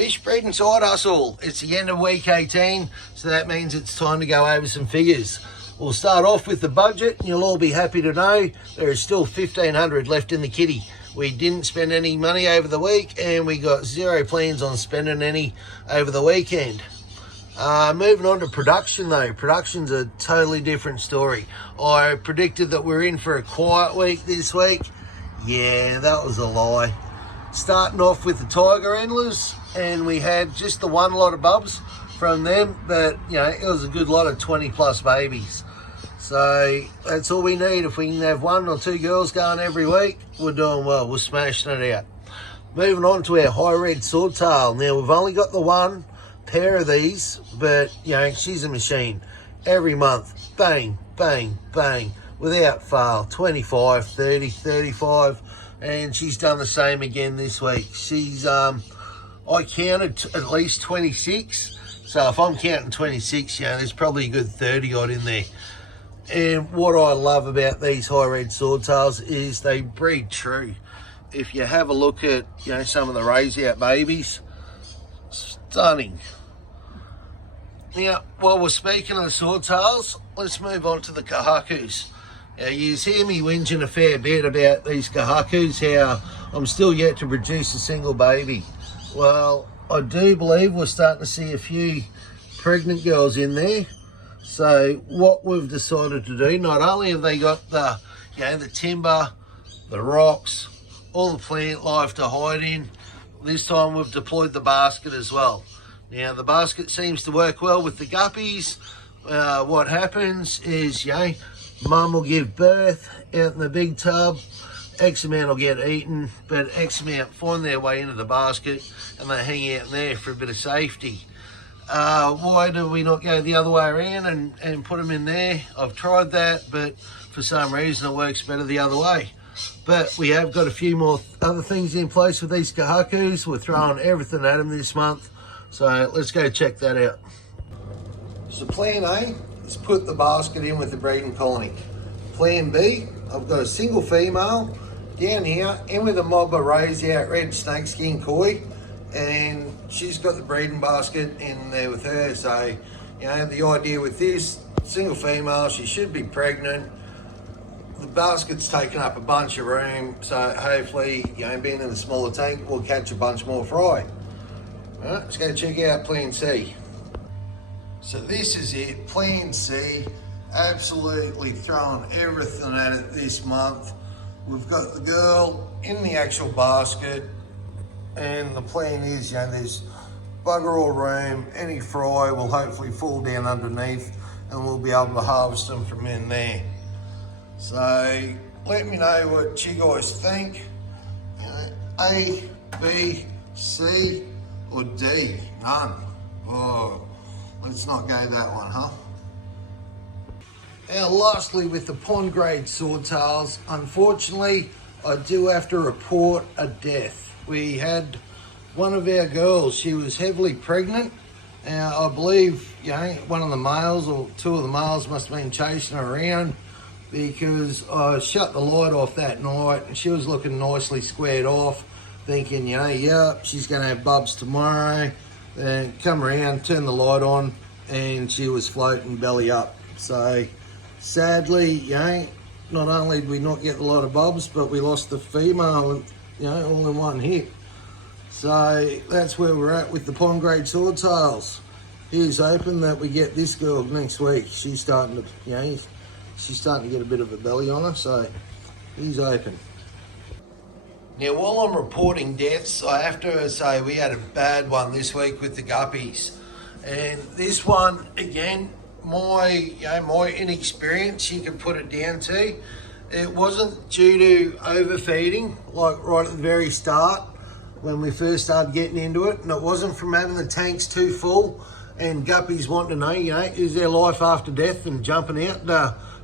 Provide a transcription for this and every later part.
Fish breeding side hustle. It's the end of week 18, so that means it's time to go over some figures. We'll start off with the budget, and you'll all be happy to know there is still 1,500 left in the kitty. We didn't spend any money over the week, and we got zero plans on spending any over the weekend. Moving on to production though, production's a totally different story. I predicted that we're in for a quiet week this week. Yeah, that was a lie. Starting off with the tiger endlers, and we had just the one lot of bubs from them, but you know, it was a good lot of 20 plus babies. So that's all we need. If we can have one or two girls going every week, we're doing well. We're smashing it out. Moving on to our high red swordtail. Now we've only got the one pair of these, but you know, she's a machine. Every month, bang, bang, bang, without fail, 25, 30, 35, and she's done the same again this week. She's, I counted at least 26, so if I'm counting 26, you know, there's probably a good 30 odd in there. And what I love about these high red swordtails is they breed true. If you have a look at, you know, some of the raise out babies, stunning. Now, while we're speaking of the swordtails, let's move on to the kahakus. Now, you hear me whinging a fair bit about these kahakus, how I'm still yet to produce a single baby. Well, I do believe we're starting to see a few pregnant girls in there. So what we've decided to do, not only have they got the, you know, the timber, the rocks, all the plant life to hide in, this time we've deployed the basket as well. Now the basket seems to work well with the guppies. What happens is, you know, mum will give birth out in the big tub, X amount will get eaten, but X amount find their way into the basket and they hang out in there for a bit of safety. Why do we not go the other way around and put them in there? I've tried that, but for some reason it works better the other way. But we have got a few more other things in place with these kahakus. We're throwing everything at them this month, so let's go check that out. So plan A is put the basket in with the breeding colony. Plan B, I've got a single female down here in with a mob of raised out red snakeskin koi, and she's got the breeding basket in there with her. So, you know, the idea with this single female, she should be pregnant. The basket's taken up a bunch of room, so hopefully, you know, being in the smaller tank, we'll catch a bunch more fry. All right, let's go check out plan C. So this is it, plan C. Absolutely throwing everything at it this month. We've got the girl in the actual basket, and the plan is, you know, there's bugger all room. Any fry will hopefully fall down underneath and we'll be able to harvest them from in there. So let me know what you guys think. You know, A, B, C, or D? None. Oh, let's not go that one, huh? Now lastly, with the pond grade swordtails, unfortunately I do have to report a death. We had one of our girls, she was heavily pregnant. Now I believe, you know, one of the males or two of the males must have been chasing her around, because I shut the light off that night and she was looking nicely squared off, thinking, you know, yeah, she's going to have bubs tomorrow. Then come around, turn the light on, and she was floating belly up. So sadly, you know, not only did we not get a lot of bubs, but we lost the female, you know, all in one hit. So that's where we're at with the pond grade swordtails. Here's hoping that we get this girl next week. She's starting to, you know, she's starting to get a bit of a belly on her, so he's open. Now, while I'm reporting deaths, I have to say we had a bad one this week with the guppies. And this one, again, my inexperience, you can put it down to. It wasn't due to overfeeding, like right at the very start when we first started getting into it, and it wasn't from having the tanks too full and guppies wanting to know, you know, is there life after death, and jumping out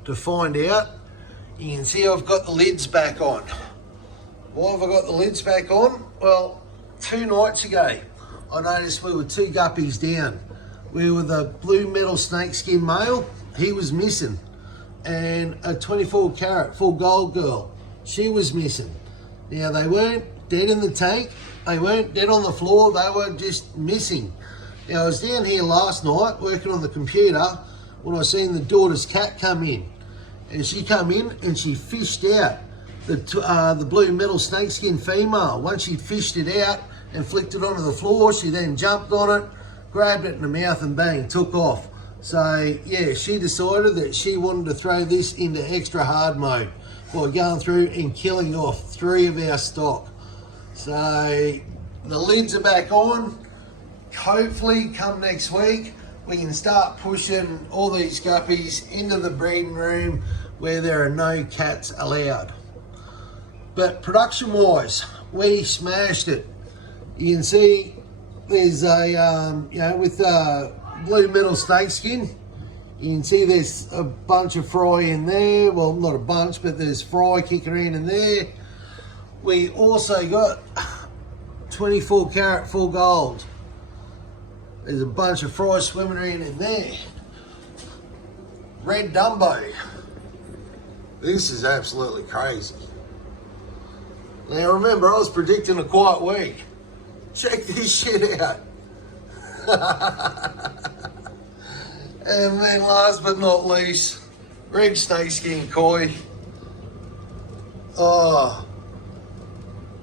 to find out. You can see I've got the lids back on. Why have I got the lids back on? Well, 2 nights ago, I noticed we were 2 guppies down. We were the blue metal snakeskin male, he was missing. And a 24 carat full gold girl, she was missing. Now they weren't dead in the tank. They weren't dead on the floor, they were just missing. Now, I was down here last night working on the computer when I seen the daughter's cat come in. And she come in and she fished out the blue metal snakeskin female. Once she'd fished it out and flicked it onto the floor, she then jumped on it, grabbed it in the mouth and bang, took off. So yeah, she decided that she wanted to throw this into extra hard mode by going through and killing off 3 of our stock. So the lids are back on. Hopefully come next week we can start pushing all these guppies into the breeding room where there are no cats allowed. But production wise, we smashed it. You can see there's a, with blue metal snakeskin, you can see there's a bunch of fry in there. Well, not a bunch, but there's fry kicking around in there. We also got 24 karat full gold. There's a bunch of fry swimming around in there. Red Dumbo. This is absolutely crazy. Now remember, I was predicting a quiet week. Check this shit out. And then last but not least, red snakeskin koi. Oh.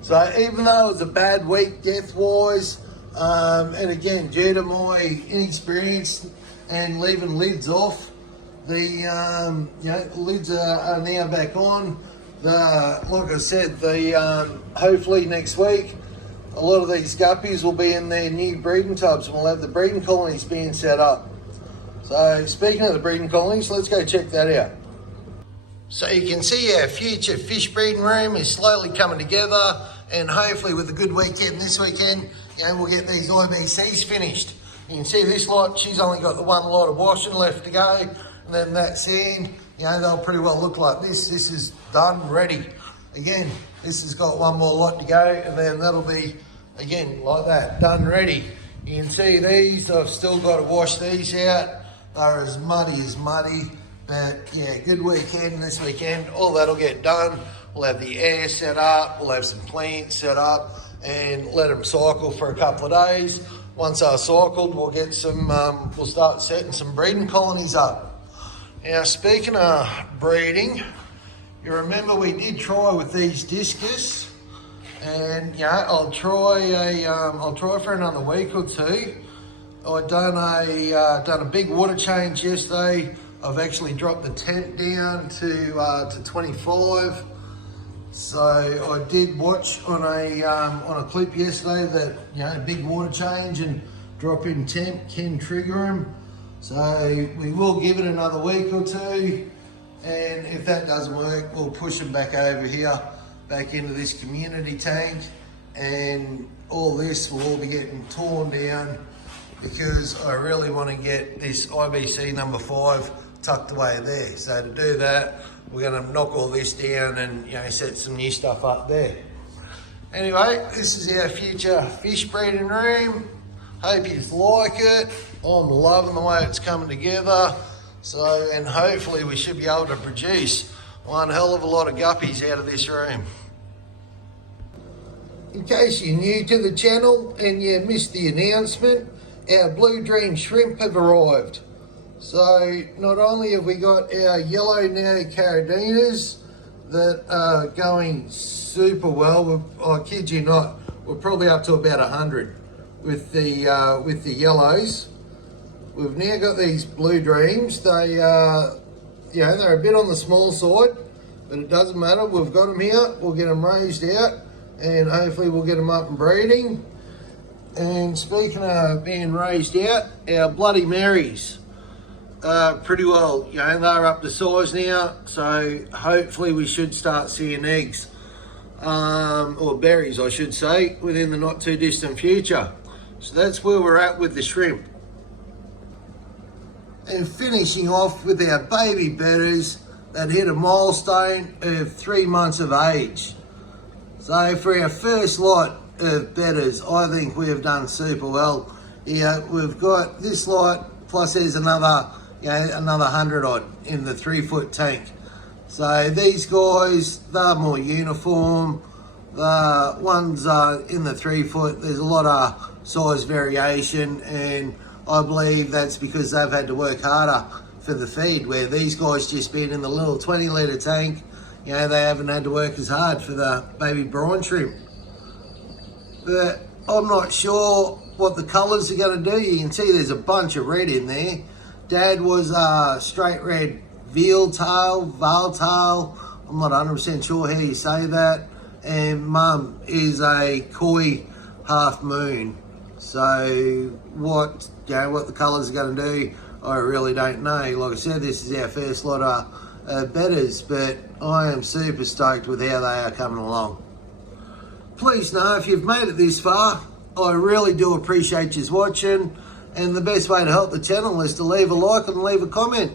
So even though it was a bad week death-wise, and again, due to my inexperience and leaving lids off, the lids are now back on. Like I said, hopefully next week, a lot of these guppies will be in their new breeding tubs and we'll have the breeding colonies being set up. So speaking of the breeding colonies, let's go check that out. So you can see our future fish breeding room is slowly coming together, and hopefully with a good weekend this weekend, we'll get these IBCs finished. You can see this lot, she's only got the one lot of washing left to go, and then that sand, they'll pretty well look like this. This is done, ready. Again, this has got one more lot to go, and then that'll be, again, like that, done, ready. You can see these, I've still got to wash these out. They're as muddy, but yeah, good weekend this weekend. All that'll get done. We'll have the air set up, we'll have some plants set up, and let them cycle for a couple of days. Once they're cycled, we'll get some, we'll start setting some breeding colonies up. Now, speaking of breeding, you remember we did try with these discus, and I'll try for another week or two. I've done a big water change yesterday. I've actually dropped the temp down to 25. So I did watch on a clip yesterday that a big water change and drop in temp can trigger them. So we will give it another week or two, and if that doesn't work, we'll push them back over here, back into this community tank, and all this will all be getting torn down because I really want to get this IBC number 5 tucked away there. So to do that, we're going to knock all this down and set some new stuff up there. Anyway, this is our future fish breeding room. Hope you like it. I'm loving the way it's coming together. So, and hopefully we should be able to produce one hell of a lot of guppies out of this room. In case you're new to the channel and you missed the announcement, our Blue Dream shrimp have arrived. So not only have we got our yellow natty caradinas that are going super well, I kid you not, we're probably up to about 100 with the yellows. We've now got these Blue Dreams. They they're a bit on the small side, but it doesn't matter. We've got them here. We'll get them raised out, and hopefully we'll get them up and breeding. And speaking of being raised out, our Bloody Marys pretty well, they're up to size now, so hopefully we should start seeing eggs, or berries I should say, within the not too distant future. So that's where we're at with the shrimp. And finishing off with our baby betters that hit a milestone of 3 months of age. So for our first lot of betters, I think we have done super well. We've got this lot, plus there's another 100 odd in the 3 foot tank. So these guys, they're more uniform. The ones in the 3 foot, there's a lot of size variation, and I believe that's because they've had to work harder for the feed, where these guys just been in the little 20 litre tank. You know, they haven't had to work as hard for the baby brine shrimp. But I'm not sure what the colours are going to do. You can see there's a bunch of red in there. Dad was a straight red veal tail, I'm not 100% sure how you say that. And Mum is a koi half moon. So what the colours are going to do, I really don't know. Like I said, this is our first lot of bedders, but I am super stoked with how they are coming along. Please know if you've made it this far, I really do appreciate you watching, and the best way to help the channel is to leave a like and leave a comment.